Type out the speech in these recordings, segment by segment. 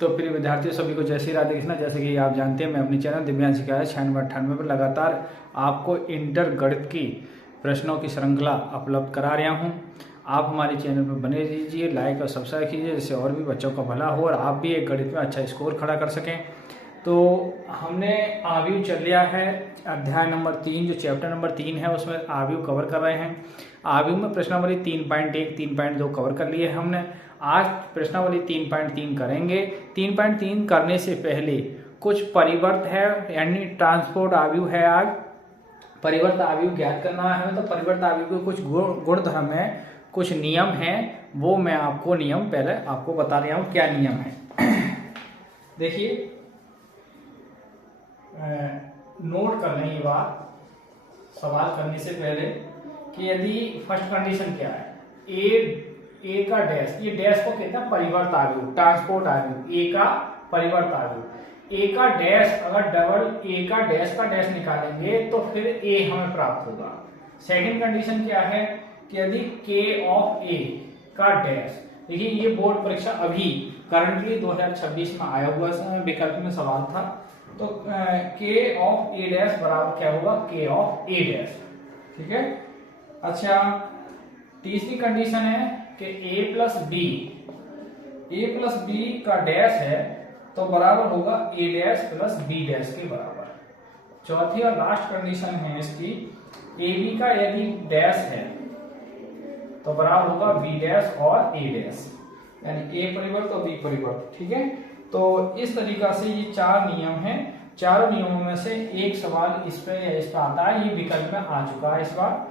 तो प्रिय विद्यार्थियों, सभी को जय श्री राधे कृष्णा। जैसे कि आप जानते हैं, मैं अपने चैनल दिव्यांश शिकायत 9698 पर लगातार आपको इंटर गणित की प्रश्नों की श्रृंखला उपलब्ध करा रहा हूं। आप हमारे चैनल पर बने रहिए, लाइक और सब्सक्राइब कीजिए, जिससे और भी बच्चों का भला हो और आप भी एक गणित में अच्छा स्कोर खड़ा कर सकें। तो हमने आव्यूह चल लिया है, अध्याय नंबर 3 जो चैप्टर नंबर 3 है उसमें आव्यूह कवर कर रहे हैं। आव्यूह में प्रश्नावली 3.1, 3.2 कवर कर लिए हमने। आज प्रश्नावली 3.3 करेंगे। 3.3 करने से पहले कुछ परिवर्त है, यानी ट्रांसपोर्ट आव्यूह है। आज परिवर्त आव्यूह ज्ञात करना है, तो परिवर्त आव्यूह के कुछ गुण धर्म है, कुछ नियम है, वो मैं आपको नियम पहले आपको बता रहा हूँ क्या नियम है। देखिए, नोट कर लें ये बात सवाल करने से पहले कि यदि फर्स्ट कंडीशन क्या है, ए का डैश, ये डैश को कहते हैं परिवर्त आव्यूह, ट्रांसपोर्ट आव्यूह। ए का परिवर्त आव्यूह, ए का डैश, अगर डबल ए का डैश निकालेंगे तो फिर ए हमें प्राप्त होगा। सेकंड कंडीशन क्या है कि यदि के ऑफ ए का डैश, देखिए ये बोर्ड परीक्षा अभी करंटली 2026 में आया हुआ विकल्प में सवाल था, तो के ऑफ ए डैश बराबर क्या होगा, के ऑफ ए डैश। ठीक है। अच्छा, तीसरी कंडीशन है कि ए प्लस बी का डैश है तो बराबर होगा ए डैश प्लस बी डैश के बराबर। चौथी और लास्ट कंडीशन है इसकी, ए बी का यदि डैश है तो बराबर होगा बी डैश और ए डैश, यानी ए परिवर्त और बी परिवर्त। ठीक है। तो इस तरीका से ये चार नियम हैं। चारों नियमों में से एक सवाल इस पे या इस पे आता है, ये विकल्प में आ चुका है इस बार।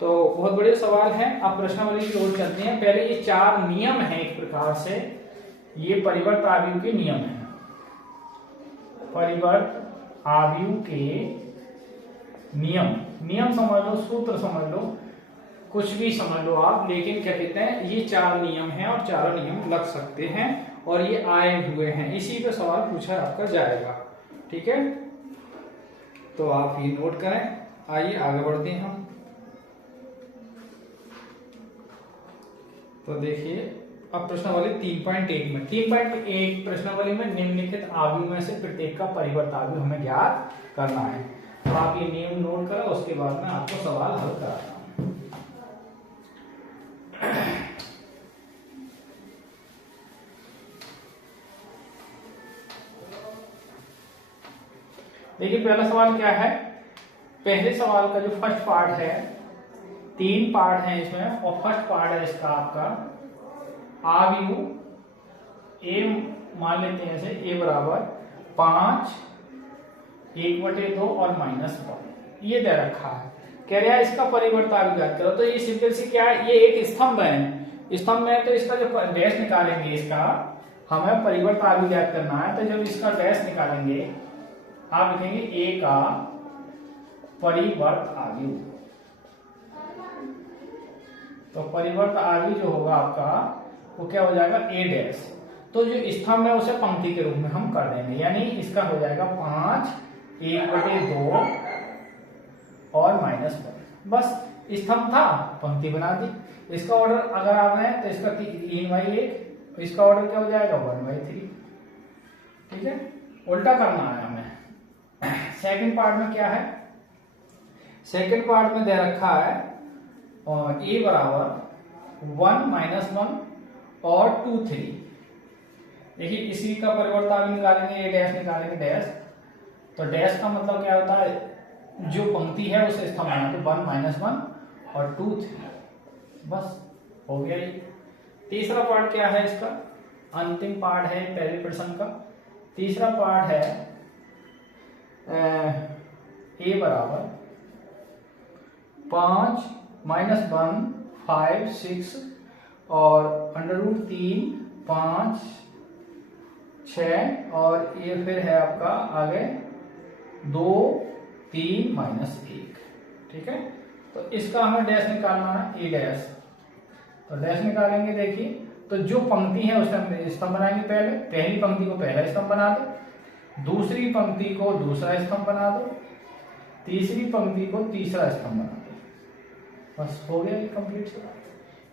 तो बहुत बड़े सवाल हैं। अब प्रश्नावली की ओर चलते हैं। पहले ये चार नियम हैं, एक प्रकार से ये परिवर्त आव्यूह के नियम हैं। परिवर्त आव्यूह के नियम समझ लो, सूत्र समझ लो, कुछ भी समझ लो आप, लेकिन क्या कहते हैं, ये चार नियम हैं और चारों नियम लग सकते हैं और ये आए हुए हैं, इसी पे सवाल पूछा आपका जाएगा। ठीक है, तो आप ये नोट करें। आइए आगे बढ़ते हैं हम। तो देखिए, अब प्रश्नावली 3.1 में 3.1 प्रश्नावली में निम्नलिखित आव्यूह में से प्रत्येक का परिवर्त आव्यूह हमें ज्ञात करना है। तो आप ये नियम नोट करो, उसके बाद मैं आपको सवाल हल कराता हूं। देखिए, पहला सवाल क्या है। पहले सवाल का जो फर्स्ट पार्ट है, 3 पार्ट है इसमें, और फर्स्ट पार्ट है इसका आपका आव्यूह ए मान लेते हैं, ऐसे ए बराबर 5, 1/2 और -1 ये दे रखा है। कह रहा है इसका परिवर्त आव्यूह ज्ञात करो। तो ये सिंपल सी क्या है, ये एक स्तंभ है, स्तंभ में तो इसका जो डैश निकालेंगे, इसका हमें परिवर्त आव्यूह ज्ञात करना है। तो जब इसका डैश निकालेंगे आप लिखेंगे ए का परिवर्त आव्यूह। तो परिवर्त आव्यूह जो होगा आपका वो क्या हो जाएगा, ए डैश। तो जो स्तंभ है उसे पंक्ति के रूप में हम कर देंगे, यानी इसका हो जाएगा 5, 1/2 और -1। बस स्तंभ था, पंक्ति बना दी। इसका ऑर्डर अगर आप हैं तो इसका 3/1, इसका ऑर्डर क्या हो जाएगा 1/3। ठीक है, उल्टा करना है हमें। सेकंड पार्ट में क्या है, सेकंड पार्ट में दे रखा है ए बराबर 1, -1 और 2, 3। देखिए, इसी का परिवर्त आव्यूह निकालेंगे, ए डैश निकालेंगे डैश। तो डैश का मतलब क्या होता है, जो पंक्ति है उसे स्तंभ बना दो, 1, -1 और 2, 3। बस हो गया ये। तीसरा पार्ट क्या है इसका, अंतिम पार्ट है पहले प्रश्न का। तीसरा पार्ट है ए बराबर 5, -1, 5, 6 और √3, 5, 6 और ये फिर है आपका आगे 2, 3, -1। ठीक है, तो इसका हमें डैश निकालना है, ए डैश। तो डैश निकालेंगे। देखिए, तो जो पंक्ति है उसमें स्तंभ बनाएंगे। पहली पंक्ति को पहला स्तंभ बना दो, दूसरी पंक्ति को दूसरा स्तंभ बना दो, तीसरी पंक्ति को तीसरा स्तंभ बना दो। बस हो गया ये कंप्लीट।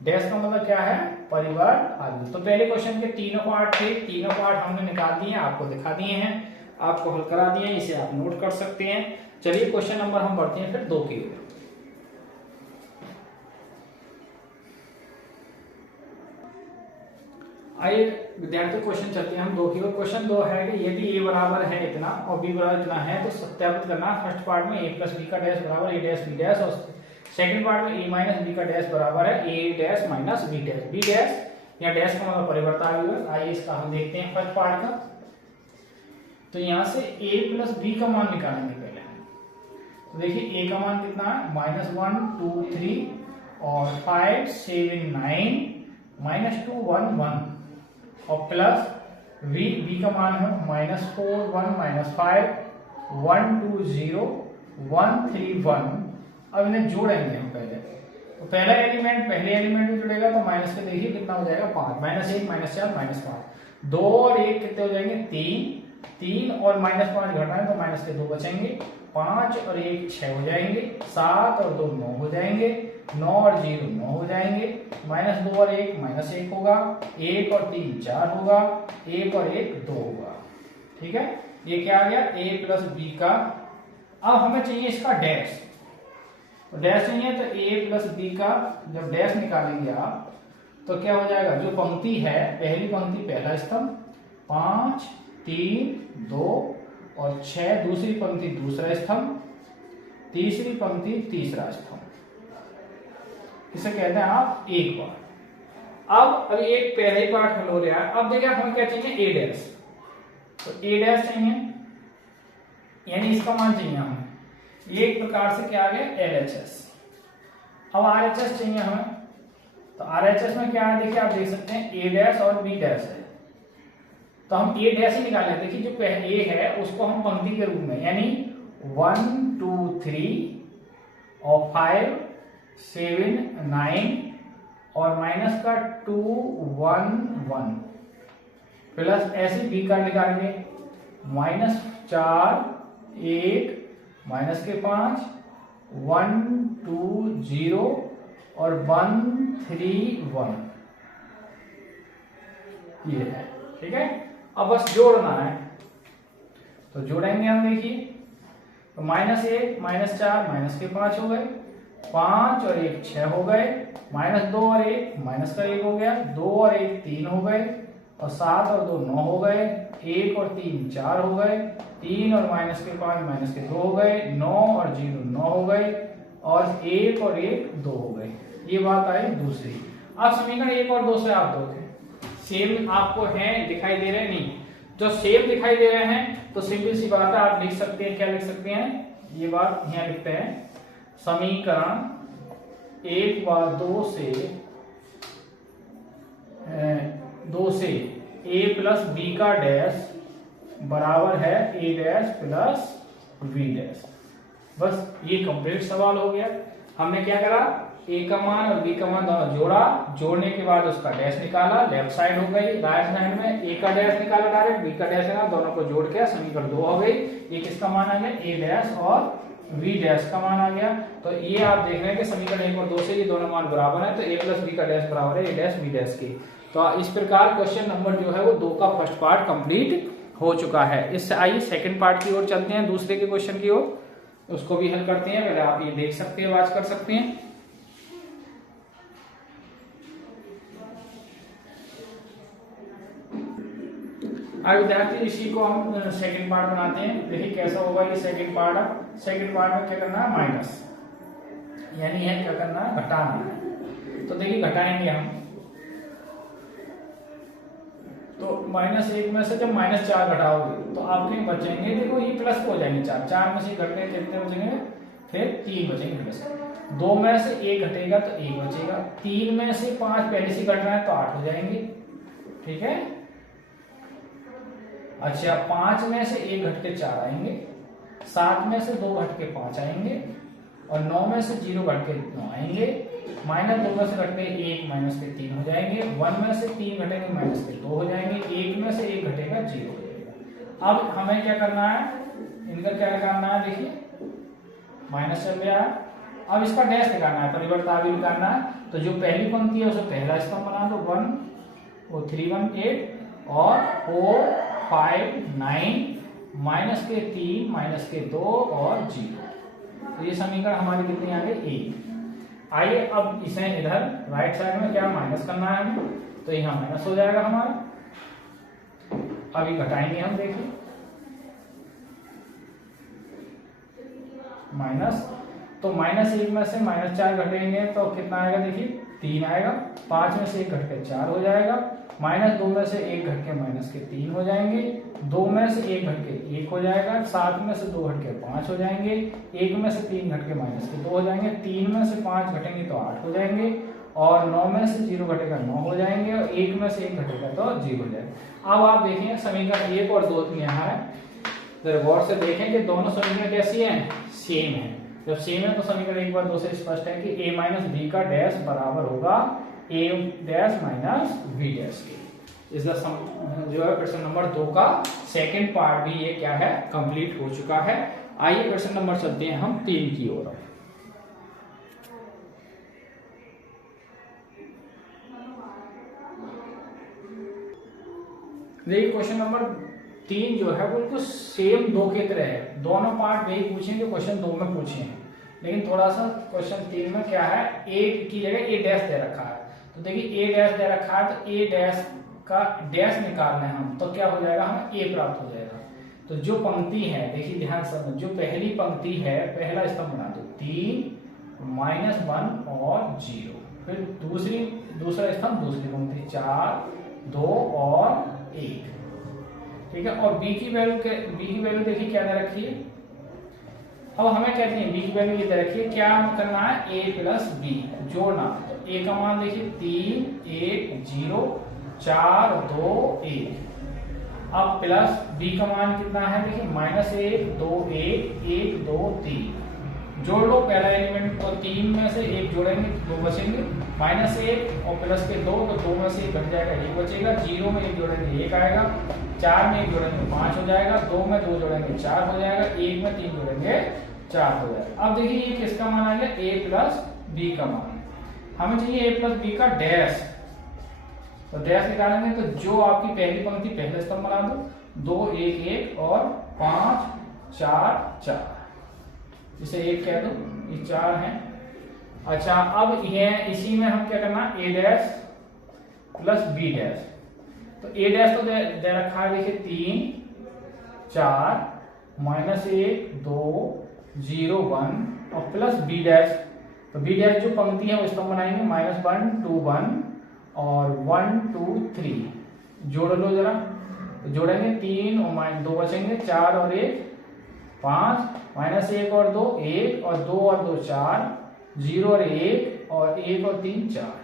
डैश का मतलब क्या है, परिवर्त आदि। तो पहले क्वेश्चन के तीनों पार्ट थे, तीनों पार्ट हमने निकाल दिए, आपको दिखा दिए हैं, आपको हल करा दिए, इसे आप नोट कर सकते हैं। चलिए क्वेश्चन नंबर हम बढ़ते हैं फिर 2 की ओर। आइए विद्यार्थी क्वेश्चन चलते हैं हम 2 की ओर। क्वेश्चन 2 है कि यदि a बराबर है इतना और b बराबर इतना है तो सत्यापित करना। फर्स्ट पार्ट में a प्लस b का डैश बराबर a डैश b डैश, और सेकंड पार्ट में a माइनस b का डैश बराबर है a dash minus b dash. b dash या डैश का मतलब परिवर्तन आएगा। आइए इसका हम देखते हैं फर्स्ट पार्ट का। तो यहाँ से a प्लस b का मान निकालेंगे पहले। तो देखिए a का मान कितना है, -1 2 3 और 5 7 9 -2 1 1 और प्लस b का मान है -4 1 -5 1 2 0 1 3 1। अब इन्हें जोड़ेंगे हम पहले। तो पहला एलिमेंट पहले एलिमेंट में जुड़ेगा तो माइनस के देखिए कितना हो जाएगा 5, -1 -4 -5, 2 और 1 कितने हो जाएंगे 3 और -5 घटाना है तो माइनस के 2 बचेंगे, 5 और 1 6 हो जाएंगे, 7 और 2 9 हो जाएंगे, 9 और 0 9 हो जाएंगे, -2 और 1 -1 होगा, 1 और 3 4 होगा, 1 और 1 2 होगा। ठीक है, ये क्या आ गया a प्लस b का। अब हमें चाहिए इसका डैश, तो डैश चाहिए तो a प्लस b का जब डैश निकालेंगे आप तो क्या हो जाएगा, जो पंक्ति है पहली पंक्ति पहला स्तंभ, 5 3 2 और 6 दूसरी पंक्ति दूसरा स्तंभ, तीसरी पंक्ति तीसरा स्तंभ, इसे कहते हैं आप एक बार। अब अभी एक पहले ही पार्ट हल हो रहा है। अब देखिए हमें क्या चाहिए a डैश, तो a डैश चाहिए यानी इसका मान चाहिए हमें, एक प्रकार से क्या आ गया LHS। अब RHS चाहिए हमें, तो RHS में क्या है देखिए आप देख सकते हैं a डैश और b डैश है, तो हम a डैश ही निकालें। देखिए जो पहले a है उसको हम पंक्ति के रूप में यानी 1 2 3 और 5 7 9 और माइनस का 2 1 1 प्लस ऐसे b का निकालेंगे, -4 1 माइनस के 5 1 2 0 और 1 3 1, ये है। ठीक है, अब बस जोड़ना है तो जोड़ेंगे हम। देखिए तो -1 -4 माइनस के 5 हो गए, 5 और 1 6 हो गए, -2 और 1 माइनस का 1 हो गया, 2 और 1 3 हो गए, और 7 और 2 9 हो गए, 1 और 3 4 हो गए, 3 और माइनस के 5 माइनस के 2 हो गए, 9 और 0 9 हो गए, और 1 और 1 2 हो गए। ये बात आई दूसरी। अब समीकरण 1 और 2 से आप दोगे सेम आपको है दिखाई दे रहे नहीं, जो सेम दिखाई दे रहे हैं तो सिंपल सी बात है आप लिख सकते हैं, क्या लिख सकते हैं, ये बात यहाँ लिखते हैं, समीकरण 1 व 2 से a प्लस b का डैश बराबर है a dash plus b dash. बस ये कंप्लीट सवाल हो गया। हमने क्या करा, a का मान और b का मान दोनों जोड़ा, जोड़ने के बाद उसका डैश निकाला, लेफ्ट साइड हो गई, राइट साइड में a का डैश निकाला डायरेक्ट, b का डैश निकाला, दोनों को जोड़ के समीकरण 2 हो गई। ये किसका मान आ गया, a डैश और v डैश का मान आ गया। तो ये आप देख रहे हैं कि समीकरण 1 और 2 से ये दोनों मान बराबर है, तो a प्लस b का डैश बराबर है a डैश b डैश की। तो इस प्रकार क्वेश्चन नंबर जो है वो 2 का फर्स्ट पार्ट कंप्लीट हो चुका है। इससे आइए सेकंड पार्ट की ओर चलते हैं, दूसरे के क्वेश्चन की ओर, उसको भी हल करते हैं। पहले आप ये देख सकते हैं, वाच कर सकते हैं। अब विद्यार्थी इसी को हम सेकंड पार्ट बनाते हैं। देखिए कैसा होगा ये सेकंड पार्ट। सेकंड पार्ट में क्या करना है, माइनस, यानी है क्या करना है, घटाना है। तो देखिए घटाएंगे हम, तो -1 में से जब -4 घटाओगे तो आपके बचेंगे, देखो ये प्लस हो जाएंगे 4 में से घटने कितने बचेंगे, फिर 3 बचेंगे प्लस, 2 में से 1 घटेगा तो 1 बचेगा, 3 में से 5 पहले से घट रहा है तो 8 हो जाएंगे। ठीक है, अच्छा 5 में से 1 घट के 4 आएंगे, 7 में से 2 घट के 5 आएंगे, और 9 में से 0 घट के 9 आएंगे, -2 में से घट के 1 माइनस के 3 हो जाएंगे, 1 में से 3 घटेंगे माइनस के 2 हो जाएंगे, 1 में से 1 घटेगा 0 हो जाएगा। अब हमें क्या करना है, इनका क्या करना है, देखिए माइनस चल गया, अब इसका डैश निकालना है, परिवर्त आगे निकालना है। तो जो पहली पंक्ति है उसे पहला स्तंभ बना दो, 1 और 3 1 8 और 4 5 9 माइनस के 3 माइनस के 2 और 0। तो ये समीकरण हमारी कितनी आ गई 1। आइए अब इसे इधर राइट साइड में क्या माइनस करना है हमें, तो यहाँ माइनस हो जाएगा हमारा। अभी घटाएंगे हम, देखिए माइनस, तो -1 में से -4 घटेंगे तो कितना आएगा, देखिए 3 आएगा। 5 में से 1 घट के 4 हो जाएगा। -2 में से 1 घट के -3 हो जाएंगे। 2 में से 1 घट के 1 हो जाएगा। 7 में से 2 घट के 5 हो जाएंगे। 1 में से 3 घट के -2 हो जाएंगे। 3 में से 5 घटेंगे तो 8 हो जाएंगे। और 9 में से 0 घटेगा 9 हो जाएंगे। और 1 में से 1 घटेगा तो 0 हो जाएगा। अब आप देखें समीकरण 1 और 2 यहाँ है, गौर से देखें कि दोनों समीकरण कैसी हैं, सेम है। जब सेम है तो समीकरण 1 बार 2 से स्पष्ट है कि a माइनस बी का डैश बराबर होगा a dash minus B dash के। इस जो है क्वेश्चन नंबर 2 का सेकंड पार्ट भी ये क्या है, कंप्लीट हो चुका है। आइए क्वेश्चन नंबर चलते हैं हम 3 की ओर। देखिए क्वेश्चन नंबर 3 जो है बिल्कुल सेम 2 की तरह है। दोनों पार्ट वही पूछेंगे क्वेश्चन 2 में पूछे हैं, लेकिन थोड़ा सा क्वेश्चन 3 में क्या है, a की जगह a डैश दे रखा है। तो देखिए a डैश दे रखा है तो a डैश का डैश निकालना है हम, तो क्या हो जाएगा, हमें a प्राप्त हो जाएगा। तो जो पंक्ति है, देखिए ध्यान से, जो पहली पंक्ति है पहला स्तंभ बना दो, 3 -1 और 0। फिर दूसरा स्तंभ दूसरी पंक्ति 4 2 और 1, ठीक है। और b की वैल्यू देखिए क्या दे रखी है। अब हमें कहते हैं b की वैल्यू ये दे रखी है, क्या करना है, a प्लस b जोड़ना। तो a का मान देखिए 3 1 0 4 2 1। अब प्लस b का मान कितना है, देखिए -1 2 1 1 2 3। जोड़ लो पहला एलिमेंट, तो 3 में से 1 जोड़ेंगे 2 बचेंगे, -1 और प्लस के 2 तो 2 में से 1 घट जाएगा 1 बचेगा। 0 में 1 जोड़ेंगे 1 आएगा। 4 में 1 जोड़ेंगे 5 हो जाएगा। 2 में 2 जोड़ेंगे 4 हो जाएगा। 1 में 3 जोड़ेंगे 4 हो जाएगा। अब देखिए ये किसका मान आ गया, a प्लस बी का मान। हमें चाहिए a प्लस बी का डैश, तो डैश निकालेंगे तो जो आपकी पहली पंक्ति पहले स्तंभ बना दो, 2 1 1 और 5 4 4, इसे 1 कह दो, ये 4 है। अच्छा अब ये इसी में हम क्या करना, a dash plus b dash. तो a डैश तो दे रखा है देखिए 3 4 -1 2 0 1 और प्लस b डैश। तो b डैश जो पंक्ति है वो स्तंभ बनाएंगे, -1 2 1 और 1 2 3। जोड़ लो जरा, तो जोड़ेंगे 3 और 2 बचेंगे, 4 और 1 5, -1 और 2 1 और 2 और 2 4, 0 और 1 और 1 और 3 4।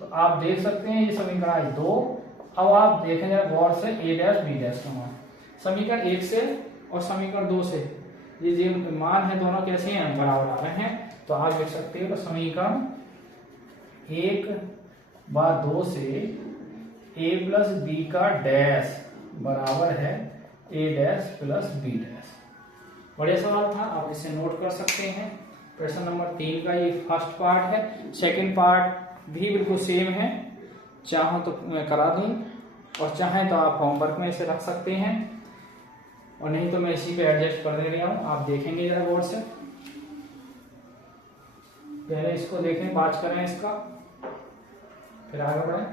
तो आप देख सकते हैं ये समीकरण आई 2। अब आप देखें जरा गौर से a डैश b डैश का मान, समीकरण 1 से और समीकरण 2 से ये मान है दोनों कैसे हैं, बराबर आ रहे हैं। तो आप देख सकते हो तो समीकरण 1 बार 2 से a प्लस b का डैश बराबर है a dash plus b dash. बढ़िया सवाल था, आप इसे नोट कर सकते हैं। प्रश्न नंबर 3 का ये फर्स्ट पार्ट है। सेकंड पार्ट भी बिल्कुल सेम है, चाहो तो मैं करा दूं और चाहें तो आप होमवर्क में इसे रख सकते हैं, और नहीं तो मैं इसी पे एडजस्ट कर दे रहा हूं। आप देखेंगे जरा गौर से, पहले इसको देखें, बात करें इसका, फिर आगे बढ़ें।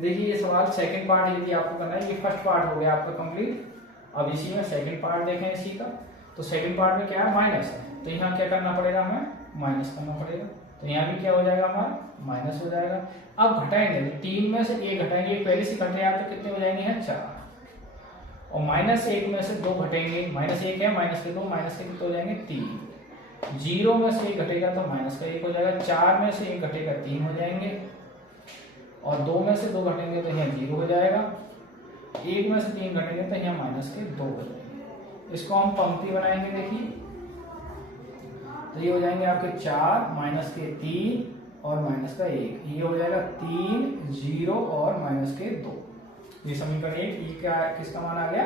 देखिए ये सवाल सेकंड पार्ट यदि आपको करना है, ये फर्स्ट पार्ट हो गया आपका कंप्लीट। अब इसी में सेकंड पार्ट देखें इसी का, तो सेकंड पार्ट में क्या है, माइनस है। तो यहाँ क्या करना पड़ेगा, हमें माइनस करना पड़ेगा। तो यहाँ भी क्या हो जाएगा, हमारा माइनस हो जाएगा। अब घटाएंगे, 3 में से 1 घटाएंगे, पहले से घटे आप तो कितने हो जाएंगे, 4। और -1 में से 2 घटेंगे, -1 है, माइनस के 2, माइनस के कितने हो जाएंगे, 3। 0 में से 1 घटेगा तो माइनस का 1 हो जाएगा। 4 में से 1 घटेगा 3 हो जाएंगे। और 2 में से 2 घटेंगे तो यहाँ 0 हो जाएगा। 1 में से 3 घटेंगे तो यहाँ माइनस के 2 हो जाएंगे। इसको हम पंक्ति बनाएंगे, देखिए तो ये हो जाएंगे आपके 4 माइनस के 3 और माइनस का 1, ये हो जाएगा 3 0 और माइनस के 2। ये समीकरण 1, ये क्या किसका मान आ गया,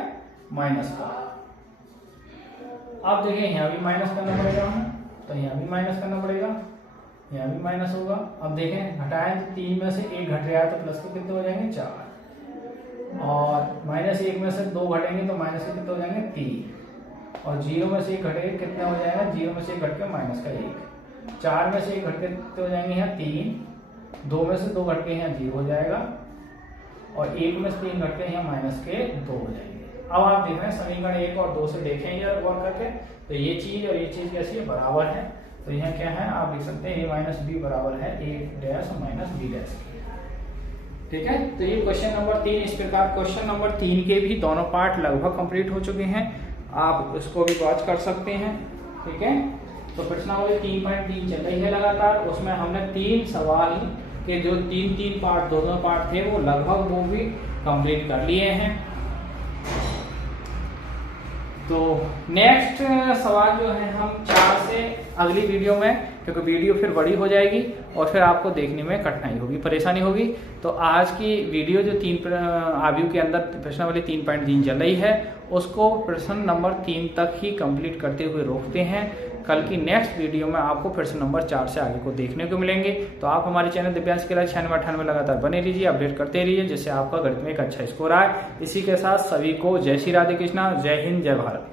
माइनस का। अब देखिए यहाँ भी माइनस करना पड़ेगा हमें, तो यहाँ भी माइनस करना पड़ेगा, यहाँ भी माइनस होगा। अब देखें घटाएं तो 3 में से 1 घट रहा है तो प्लस के कितने हो जाएंगे 4, और माइनस 1 में से 2 घटेंगे तो माइनस के कितने हो जाएंगे 3, और 0 में से 1 घटेगा कितना हो जाएगा, 0 में से 1 घट के माइनस का 1, 4 में से 1 घट के कितने हो जाएंगे यहाँ 3, 2 में से 2 घट के यहाँ 0 हो जाएगा, और 1 में से 3 घट के यहाँ माइनस के 2 हो जाएंगे। अब आप देख रहे हैं समीकरण 1 और 2 से देखेंगे और करके, तो ये चीज और ये चीज कैसी है, बराबर है। तो यहाँ क्या है, आप लिख सकते हैं a माइनस बी बराबर है a dash minus B dash. ठीक है, तो ये क्वेश्चन नंबर 3। इस प्रकार क्वेश्चन नंबर 3 के भी दोनों पार्ट लगभग कंप्लीट हो चुके हैं, आप इसको भी वॉच कर सकते हैं। ठीक है, तो प्रश्नावली 3.3 चल रही है लगातार, उसमें हमने 3 सवाल के जो 3 पार्ट दोनों पार्ट थे वो लगभग वो भी कंप्लीट कर लिए हैं। तो नेक्स्ट सवाल जो है हम 4 से अगली वीडियो में, क्योंकि वीडियो फिर बड़ी हो जाएगी और फिर आपको देखने में कठिनाई होगी, परेशानी होगी। तो आज की वीडियो जो 3 आयु के अंदर प्रश्नावली 3.3 चल रही है उसको प्रश्न नंबर 3 तक ही कंप्लीट करते हुए रोकते हैं। कल की नेक्स्ट वीडियो में आपको प्रश्न नंबर 4 से आगे को देखने को मिलेंगे। तो आप हमारे चैनल दिव्यांश के लिए 9698 लगातार बने रहिए, अपडेट करते रहिए, जिससे आपका गणित में एक अच्छा स्कोर आए। इसी के साथ सभी को जय श्री राधे कृष्णा, जय हिंद, जय भारत।